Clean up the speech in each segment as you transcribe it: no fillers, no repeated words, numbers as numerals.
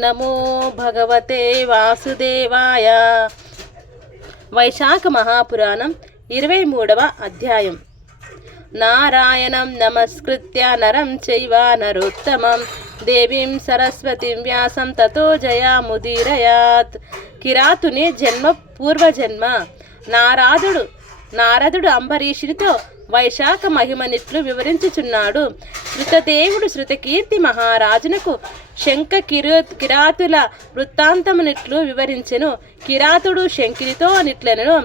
నమో భగవతే వాసుదేవాయ. వైశాఖ మహాపురాణం 23వ అధ్యాయం. నారాయణం నమస్కృత్య నరం చైవ నరోత్తమం దేవీం సరస్వతిం వ్యాసం తతో జయాముదీరయాత్. కిరాతుని జన్మ పూర్వజన్మ. నారదుడు అంబరీషునితో వైశాఖ మహిమనిట్లు వివరించుచున్నాడు. శృతదేవుడు శృతకీర్తి మహారాజునకు శంఖ కిరాతుల వృత్తాంతమునిట్లు వివరించెను. కిరాతుడు శంకినితో నిట్లెనను,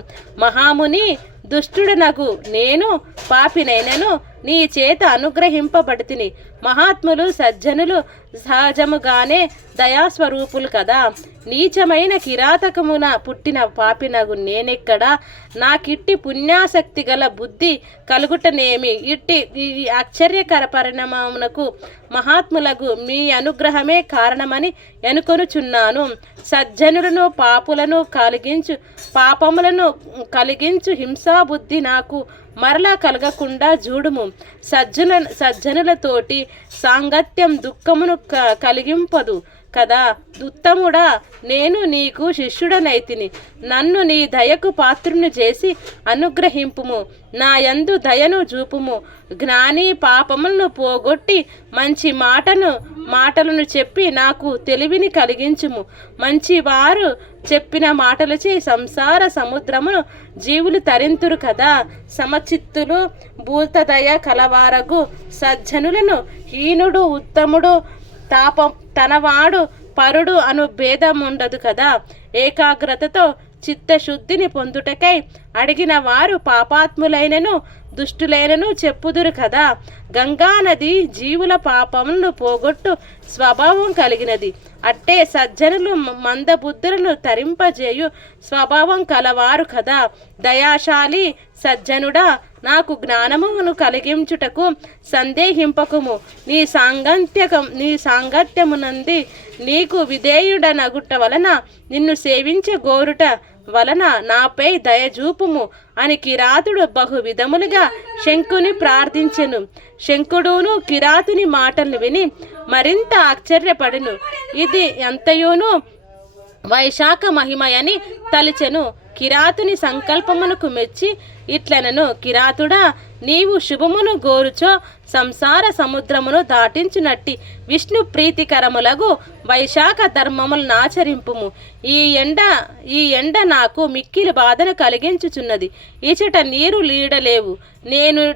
మహాముని, దుష్టుడనగు నేను పాపినైనను నీ చేత అనుగ్రహింపబడితిని. మహాత్ములు సజ్జనులు సహజముగానే దయాస్వరూపులు కదా. నీచమైన కిరాతకమున పుట్టిన పాపినగు నేనెక్కడా? నాకిట్టి పుణ్యాసక్తి గల బుద్ధి కలుగుటనేమి? ఇట్టి ఆశ్చర్యకర పరిణామమునకు మహాత్ములకు మీ అనుగ్రహమే కారణమని ఎనుకొనుచున్నాను. సజ్జనులను పాపములను కలిగించు హింసాబుద్ధి నాకు మరలా కలగకుండా చూడుము. సజ్జనులతోటి సాంగత్యం దుఃఖమును కలిగింపదు కదా. ఉత్తముడా, నేను నీకు శిష్యుడనైతిని. నన్ను నీ దయకు పాత్రుని చేసి అనుగ్రహింపుము. నా యందు దయను చూపుము. జ్ఞాని పాపములను పోగొట్టి మంచి మాటలను చెప్పి నాకు తెలివిని కలిగించుము. మంచివారు చెప్పిన మాటలచే సంసార సముద్రమును జీవులు తరింతురు కదా. సమచిత్తులు భూతదయ కలవారగు సజ్జనులను హీనుడు ఉత్తముడు తనవాడు పరుడు అను భేదముండదు కదా. ఏకాగ్రతతో చిత్తశుద్ధిని పొందుటకై అడిగిన వారు పాపాత్ములైనను దుష్టులైనను చెప్పుదురు కదా. గంగా నది జీవుల పాపములను పోగొట్టు స్వభావం కలిగినది. అట్టే సజ్జనులు మందబుద్ధులను తరింపజేయు స్వభావం కలవారు కదా. దయాశాలి సజ్జనుడా, నాకు జ్ఞానమును కలిగించుటకు సందేహింపకుము. నీ సాంగత్యమునంది నీకు విధేయుడనగుట వలన నిన్ను సేవించే గోరుట వలన నాపై దయజూపుము అని కిరాతుడు బహు విధములుగా శంకుని ప్రార్థించెను. శంకుడును కిరాతుని మాటలను విని మరింత ఆశ్చర్యపడెను. ఇది ఎంతయును వైశాఖ మహిమయని తలిచెను. కిరాతుని సంకల్పమునకు మెచ్చి ఇట్లనను, కిరాతుడా, నీవు శుభమును గోరుచో సంసార సముద్రమును దాటించునట్టి విష్ణు ప్రీతికరములగు వైశాఖ ధర్మములను ఆచరింపుము. ఈ ఎండ నాకు మిక్కిలి బాధను కలిగించుచున్నది. ఇచట నీరు లీడలేవు.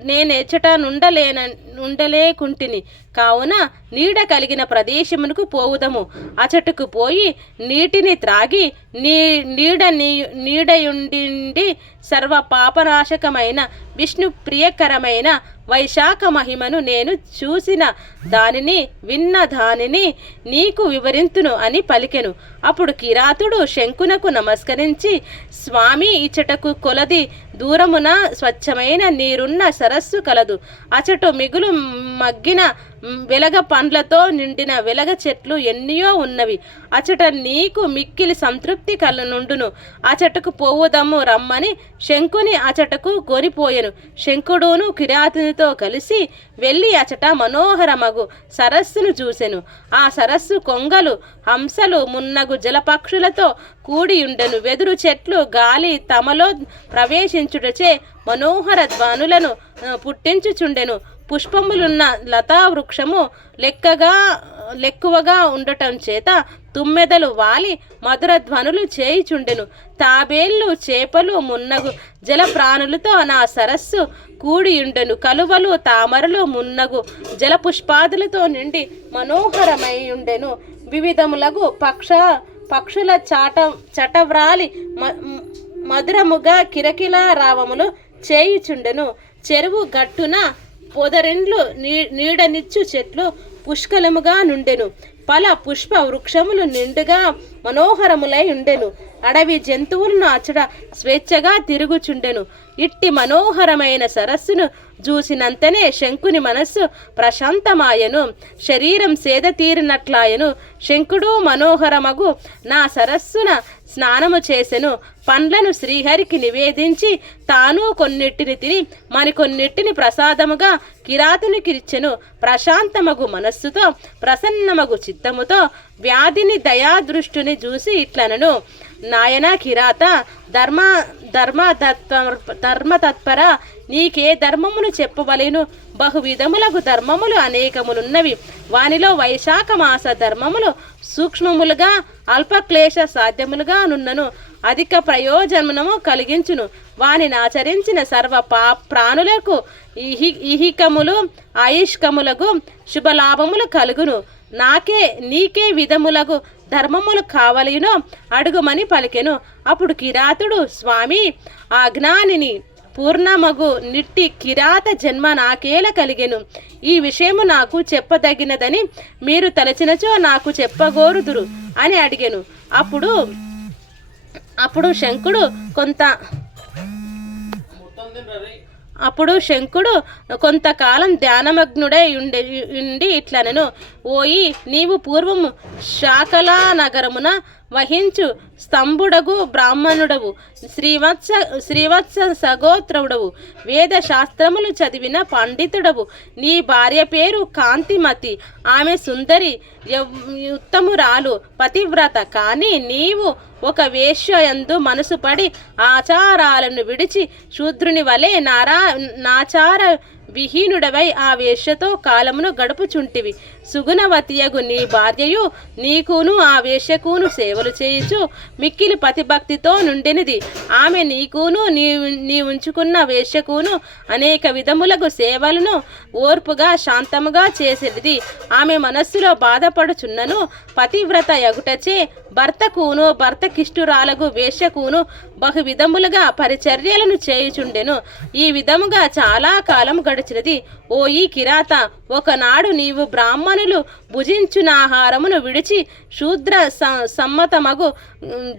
నేనెచట ఉండలేకుంటిని. కావున నీడ కలిగిన పోవుదము. అచటుకు పోయి నీటిని త్రాగి నీడయుండి సర్వ పాపనాశకమైన విష్ణు ప్రియకరమైన వైశాఖ మహిమను నేను చూసిన దానిని విన్న దానిని నీకు వివరింతును అని పలికెను. అప్పుడు కిరాతుడు శంకునకు నమస్కరించి, స్వామి, ఇచ్చటకు కొలది దూరమున స్వచ్ఛమైన నీరున్న సరస్సు కలదు. అచటు మిగులు మగ్గిన వెలగ పండ్లతో నిండిన వెలగ చెట్లు ఎన్నియో ఉన్నవి. అచట నీకు మిక్కిలి సంతృప్తి నుండును. అచటకు పోవుదము రమ్మని శంకుని అచటకు కొనిపోయెను. శంకుడును కిరాతునితో కలిసి వెళ్ళి అచట మనోహరమగు సరస్సును చూసెను. ఆ సరస్సు కొంగలు, హంసలు మున్నగు జలపక్షులతో కూడియుండెను. వెదురు చెట్లు గాలి తమలో ప్రవేశించుటచే మనోహర ధ్వనులను పుట్టించుచుండెను. పుష్పములున్న లతా వృక్షము లెక్కువగా ఉండటం చేత తుమ్మెదలు వాలి మధుర ధ్వనులు చేయుచుండెను. తాబేళ్లు, చేపలు మున్నగు జల ప్రాణులతో నా సరస్సు కూడియుండెను. కలువలు, తామరలు మున్నగు జల పుష్పాదులతో నిండి మనోహరమై ఉండెను. వివిధములగు పక్షుల చటవ్రాలి మధురముగా కిరకిలా రావములు చేయుచుండెను. చెరువు గట్టున పొదరిండ్లు నీడనిచ్చు చెట్లు పుష్కలముగా నుండెను. పల పుష్ప వృక్షములు నిండుగా మనోహరములై ఉండెను. అడవి జంతువులను అచ్చట స్వేచ్ఛగా తిరుగుచుండెను. ఇట్టి మనోహరమైన సరస్సును చూసినంతనే శంకుని మనస్సు ప్రశాంతమాయను, శరీరం సేద తీరినట్లాయను. శంకుడు మనోహరమగు నా సరస్సున స్నానము చేసెను. పండ్లను శ్రీహరికి నివేదించి తాను కొన్నిటిని తిని మరికొన్నిటిని ప్రసాదముగా కిరాతునికిచ్చెను. ప్రశాంతమగు మనస్సుతో ప్రసన్నమగు చిత్తముతో వ్యాధిని దయాదృష్టిని చూసి ఇట్లనను, నాయన కిరాత, ధర్మతత్పర, నీకే ధర్మమును చెప్పవలెను? బహువిధములకు ధర్మములు అనేకములున్నవి. వానిలో వైశాఖ మాస ధర్మములు సూక్ష్మములుగా అల్పక్లేశ సాధ్యములుగా నున్నను, అధిక ప్రయోజనము కలిగించును. వానిని ఆచరించిన సర్వ ప్రాణులకు ఇహికములు ఆయుష్కములకు శుభలాభములు కలుగును. నీకే విధములకు ధర్మములు కావలినో అడుగుమని పలికెను. అప్పుడు కిరాతుడు, స్వామి, ఆ జ్ఞానిని పూర్ణమగు నిట్టి కిరాత జన్మ నాకేల కలిగెను. ఈ విషయము నాకు చెప్పదగినదని మీరు తలచినచో నాకు చెప్పగోరుదురు అని అడిగెను. అప్పుడు శంకుడు కొంతకాలం ధ్యానమగ్నుడై ఉండి ఇట్లనెను, ఓయి, నీవు పూర్వము శాకలా నగరమున వహించు స్తంభుడగు బ్రాహ్మణుడవు, శ్రీవత్స సగోత్రుడవు, వేద శాస్త్రములు చదివిన పండితుడవు. నీ భార్య పేరు కాంతిమతి. ఆమె సుందరి, ఉత్తమురాలు, పతివ్రత. కానీ నీవు ఒక వేశ్యయందు మనసు పడి ఆచారాలను విడిచి శూద్రుని వలె నాచార విహీనుడవై ఆ వేశ్యతో కాలమును గడుపుచుంటివి. సుగుణవతియగు నీ భార్యయు నీకును ఆ వేశ్యకును సేవలు చేయుచు మిక్కిలి పతిభక్తితో నుండినది. ఆమె నీకును నీ ఉంచుకున్న వేశ్యకును అనేక విధములకు సేవలను ఓర్పుగా శాంతముగా చేసేది. ఆమె మనస్సులో బాధపడుచున్నను పతివ్రత యగుటచే భర్తకిష్టురాలకు వేశ్యకును బహు విధములుగా పరిచర్యలను చేయుచుండెను. ఈ విధముగా చాలా కాలం గడిచినది. ఓ ఈ కిరాత, ఒకనాడు నీవు బ్రాహ్మణులు భుజించున ఆహారమును విడిచి శూద్ర సమ్మతమగు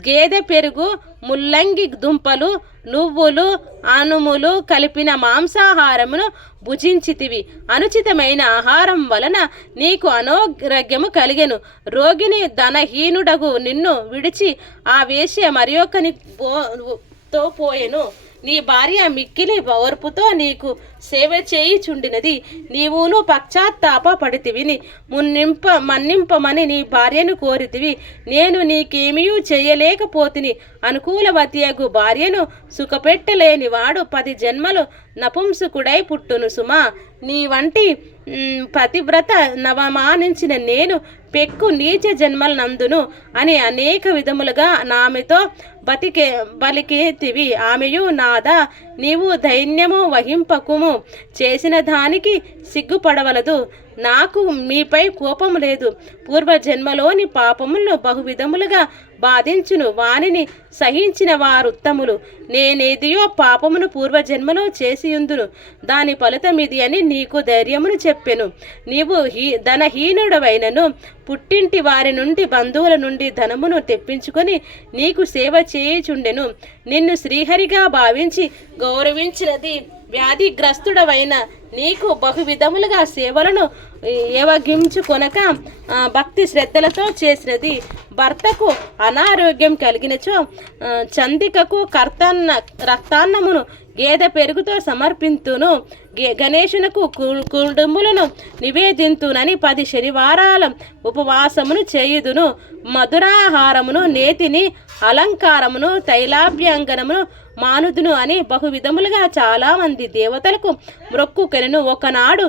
గేదె పెరుగు, ముల్లంగి దుంపలు, నువ్వులు, అనుములు కలిపిన మాంసాహారమును భుజించితివి. అనుచితమైన ఆహారం వలన నీకు అనారోగ్యము కలిగెను. రోగిని ధనహీనుడగు నిన్ను విడిచి ఆ వేశ్య మరియొకనితో పోయెను. నీ భార్య మిక్కిలి ఓర్పుతో నీకు సేవ చేయుచుండినది. నీవును పశ్చాత్తాప పడితివి, మన్నింపమని నీ భార్యను కోరితివి. నేను నీకేమీ చేయలేకపోతిని. అనుకూలవతియగు భార్యను సుఖపెట్టలేని వాడు 10 జన్మలు నపుంసకుడై పుట్టును సుమా. నీ వంటి పతివ్రత నవమానించిన నేను పెక్కు నీచ జన్మలనందును అని అనేక విధములుగా నామెతో బలికేతివి. ఆమెయు, నాదా, నీవు ధైర్యము వహింపకుము, చేసిన దానికి సిగ్గుపడవలదు. నాకు మీపై కోపము లేదు. పూర్వజన్మలోని పాపములను బహువిధములుగా బాధించును వానిని సహించిన వారుత్తములు. నేనేదియో పాపమును పూర్వజన్మలో చేసియుందును, దాని ఫలితమిది అని నీకు ధైర్యమును చెప్పెను. నీవు ధనహీనుడవైనను పుట్టింటి వారి నుండి బంధువుల నుండి ధనమును తెప్పించుకొని నీకు సేవ చేయుచుండెను. నిన్ను శ్రీహరిగా భావించి గౌరవించినది వ్యాధిగ్రస్తుడవైన నీకు బహువిధములుగా సేవలను ఏవగించుకొనక భక్తి శ్రద్ధలతో చేసినది. భర్తకు అనారోగ్యం కలిగినచో చందికకు రక్తాన్నమును గేదె పెరుగుతో సమర్పింతును. గణేశునకు కుడుములను నివేదింతునని 10 శనివారాల ఉపవాసమును చేయుదును. మధురాహారమును, నేతిని, అలంకారమును, తైలాభ్యంగనమును మానుదును అని బహువిధములుగా చాలా మంది దేవతలకు మ్రొక్కుకొనెను. ఒకనాడు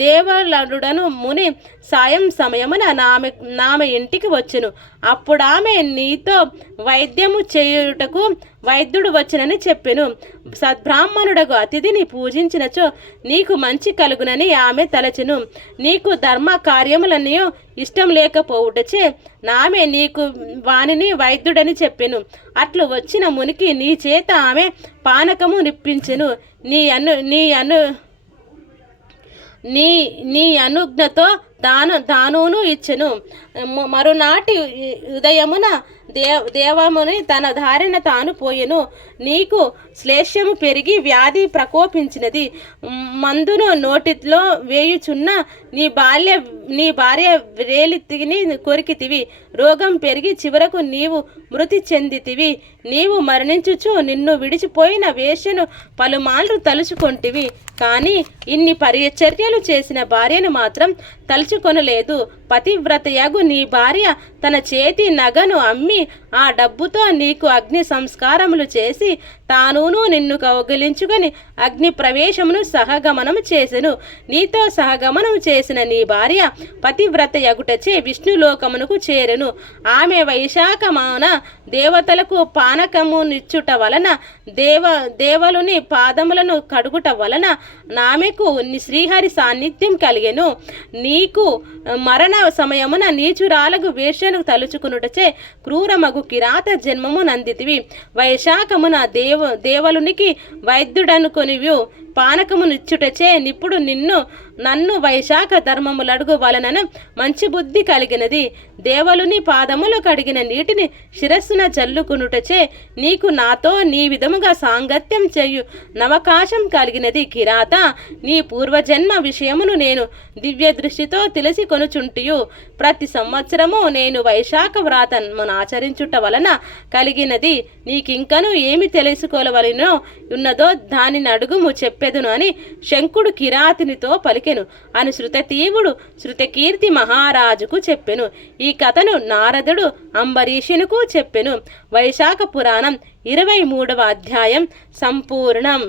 దేవలుడను ముని సాయం సమయమున నామె ఇంటికి వచ్చెను. అప్పుడామె, నీతో వైద్యము చేయుటకు వైద్యుడు వచ్చనని చెప్పెను. సద్బ్రాహ్మణుడగు అతిథిని పూజించినచో నీకు మంచి కలుగునని ఆమె తలచెను. నీకు ధర్మ కార్యములన్నీ ఇష్టం లేకపోవుటచే నామె నీకు వానిని వైద్యుడని చెప్పెను. అట్లు వచ్చిన మునికి నీ చేత ఆమె పానకము నిప్పించెను. నీ అనుజ్ఞతో దానును ఇచ్చెను. మరునాటి ఉదయమున దేవముని తన దారిన తాను పోయెను. నీకు శ్లేష్యము పెరిగి వ్యాధి ప్రకోపించినది. మందును నోటిలో వేయుచున్న నీ భార్య వేలితిని కొరికితివి. రోగం పెరిగి చివరకు నీవు మృతి చెందితివి. నీవు మరణించుచు నిన్ను విడిచిపోయిన వేశ్యను పలుమార్లు తలుచుకొంటివి. కానీ ఇన్ని పరిచర్యలు చేసిన భార్యను మాత్రం తలుచుకొనలేదు. పతివ్రతయగు నీ భార్య తన చేతి నగను అమ్మి ఆ డబ్బుతో నీకు అగ్ని సంస్కారములు చేసి తానును నిన్ను కౌగిలించుకొని అగ్ని ప్రవేశమును సహగమనము చేసెను. నీతో సహగమనము చేసిన నీ భార్య పతివ్రత యగుటచే విష్ణులోకమునకు చేరెను. ఆమె వైశాఖమాన దేవతలకు పానకము నిచ్చుట వలన దేవలుని పాదములను కడుగుట వలన ఆమెకు శ్రీహరి సాన్నిధ్యం కలిగెను. నీకు మరణ సమయమున నీచురాలకు వేశ్యను తలుచుకునుటచే క్రూరమగు కిరాత జన్మము నందితివి. వైశాఖమున దేవలునికి వైద్యుడనుకొనివి పానకము నిచ్చుటచే నిప్పుడు నన్ను వైశాఖ ధర్మములడుగు వలనను మంచి బుద్ధి కలిగినది. దేవలుని పాదములు కడిగిన నీటిని శిరస్సున జల్లుకునుటచే నీకు నాతో నీ విధముగా సాంగత్యం చేయు నవకాశం కలిగినది. కిరాత, నీ పూర్వజన్మ విషయమును నేను దివ్య దృష్టితో తెలిసి కొనుచుంటియు. ప్రతి సంవత్సరము నేను వైశాఖ వ్రాతమును ఆచరించుట వలన కలిగినది. నీకింకను ఏమి తెలుసుకోవలనో ఉన్నదో దానిని అడుగుము చెప్పెదును అని శంకుడు కిరాతినితో పలికెను అని శృతతీవుడు శృతకీర్తి మహారాజుకు చెప్పెను. ఈ కథను నారదుడు అంబరీషునికు చెప్పెను. వైశాఖ పురాణం 23వ అధ్యాయం సంపూర్ణం.